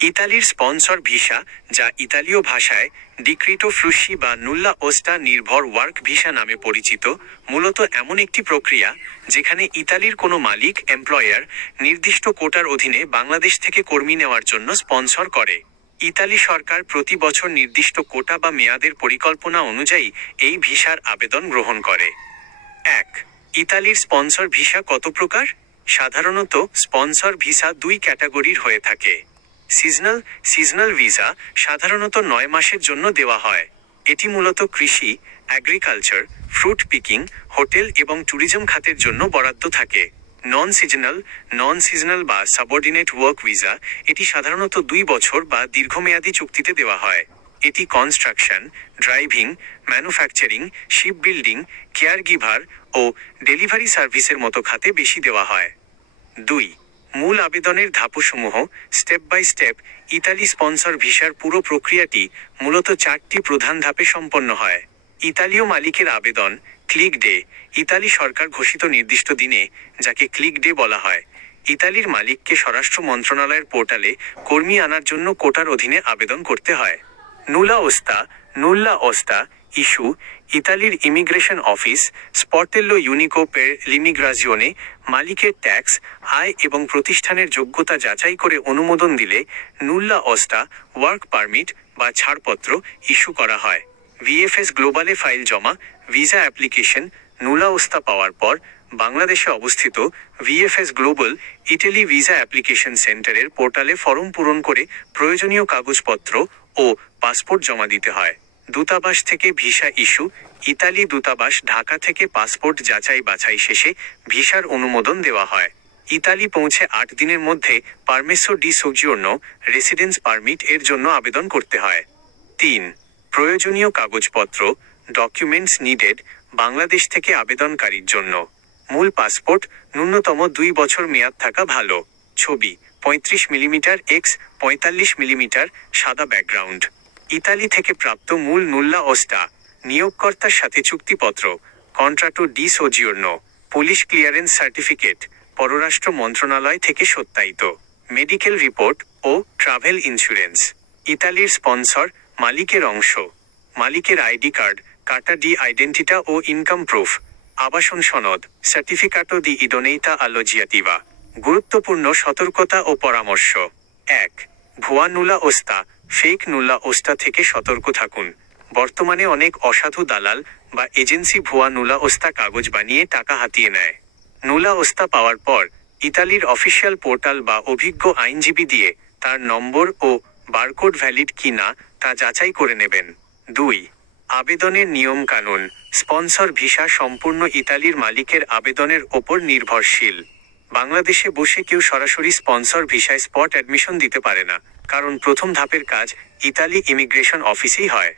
ইতালির sponsor visa, যা ইতালীয় ভাষায় ডিক্রিটো ফ্লুসি বা নুল্লা ওস্টা নির্ভর ওয়ার্ক ভিসা নামে পরিচিত, মূলত এমন একটি প্রক্রিয়া যেখানে ইতালির কোনো মালিক এমপ্লয়ার নির্দিষ্ট কোটার অধীনে বাংলাদেশ থেকে কর্মী নেওয়ার জন্য স্পন্সর করে। ইতালি সরকার প্রতি বছর নির্দিষ্ট কোটা বা মেয়াদের পরিকল্পনা অনুযায়ী এই ভিসার আবেদন গ্রহণ করে। 1. ইতালির স্পন্সর ভিসা কত প্রকার? সাধারণত স্পন্সর ভিসা দুই ক্যাটাগরির হয়ে থাকে। সিজনাল ভিসা সাধারণত 9 মাসের জন্য দেওয়া হয়। এটি মূলত কৃষি, অ্যাগ্রিকালচার, ফ্রুট পিকিং, হোটেল এবং ট্যুরিজম খাতের জন্য বরাদ্দ থাকে। নন সিজনাল বা সাবঅর্ডিনেট ওয়ার্ক ভিসা, এটি সাধারণত 2 বছর বা দীর্ঘমেয়াদী চুক্তিতে দেওয়া হয়। এটি construction, driving, manufacturing, ship building, care giver ও ডেলিভারি সার্ভিসের মতো খাতে বেশি দেওয়া হয়। 2. মূল আবেদনের ধাপসমূহ step by step. Italy sponsor ভিসার পুরো প্রক্রিয়াটি মূলত 4টি প্রধান ধাপে সম্পন্ন হয়। ইতালীয় মালিকের আবেদন, ক্লিক ডে। ইতালি সরকার ঘোষিত নির্দিষ্ট দিনে, যাকে ক্লিক ডে বলা হয়, ইতালির মালিককে স্বরাষ্ট্র মন্ত্রণালয়ের পোর্টালে কর্মী আনার জন্য কোটার অধীনে আবেদন করতে হয়। নুল্লা ওস্তা ইস্যু। ইতালির ইমিগ্রেশন অফিস স্পর্টেল্লো ইউনিকো পের লিমিগ্রাজিওনে মালিকের ট্যাক্স, আয় এবং প্রতিষ্ঠানের যোগ্যতা যাচাই করে অনুমোদন দিলে নুল্লা ওস্তা ওয়ার্ক পারমিট বা ছাড়পত্র ইস্যু করা হয়। ভিএফএস গ্লোবালে ফাইল জমা। Visa application. নুল্লা ওস্তা পাওয়ার পর বাংলাদেশে অবস্থিত VFS global Italy visa application সেন্টারের পোর্টালে ফর্ম পূরণ করে প্রয়োজনীয় কাগজপত্র ও পাসপোর্ট জমা দিতে হয়। দূতাবাস থেকে ভিসা ইস্যু। ইতালি দূতাবাস ঢাকা থেকে পাসপোর্ট যাচাই বাছাই শেষে ভিসার অনুমোদন দেওয়া হয়। ইতালি পৌঁছে 8 দিনের মধ্যে পারমেসো ডি সোজিওর্নো রেসিডেন্স পারমিট এর জন্য আবেদন করতে হয়। 3. প্রয়োজনীয় কাগজপত্র ডকুমেন্টস নিডেড। বাংলাদেশ থেকে আবেদনকারীর জন্য মূল পাসপোর্ট, ন্যূনতম 2 বছর মেয়াদ থাকা ভালো। ছবি 35 মিলিমিটার x 45 মিলিমিটার, সাদা ব্যাকগ্রাউন্ড। ইতালি থেকে প্রাপ্ত মূল নুল্লা ওস্টা। নিয়োগকর্তার সাথে চুক্তিপত্র, কন্ট্রাটো ডি সোজিওর্নো। পুলিশ ক্লিয়ারেন্স সার্টিফিকেট, পররাষ্ট্র মন্ত্রণালয় থেকে সত্যায়িত। মেডিকেল রিপোর্ট ও ট্রাভেল ইন্স্যুরেন্স। ইতালির স্পন্সর মালিকের অংশ। মালিকের আইডি কার্ড, কার্টা ডি আইডেন্টিটা ও ইনকাম প্রুফ। আবাসন সনদ, সার্টিফিকাটো দি ইডোনেইতা আলোজিয়াতিভা। গুরুত্বপূর্ণ সতর্কতা ও পরামর্শ। 1. ভুয়া নুল্লা ওস্তা, ফেক নুল্লা ওস্তা থেকে সতর্ক থাকুন। বর্তমানে অনেক অসাধু দালাল বা এজেন্সি ভুয়া নুল্লা ওস্তা কাগজ বানিয়ে টাকা হাতিয়ে নেয়। নুল্লা ওস্তা পাওয়ার পর ইতালির অফিসিয়াল পোর্টাল বা অভিজ্ঞ আইনজীবী দিয়ে তার নম্বর ও বারকোড ভ্যালিড কি না তা যাচাই করে নেবেন। 2. আবেদনের নিয়ম কানুন। স্পন্সর ভিসা সম্পূর্ণ ইতালির মালিকের আবেদনের ওপর নির্ভরশীল। বাংলাদেশে বসে কেউ সরাসরি স্পন্সর ভিসায় স্পট অ্যাডমিশন দিতে পারে না, কারণ প্রথম ধাপের কাজ ইতালি ইমিগ্রেশন অফিসেই হয়।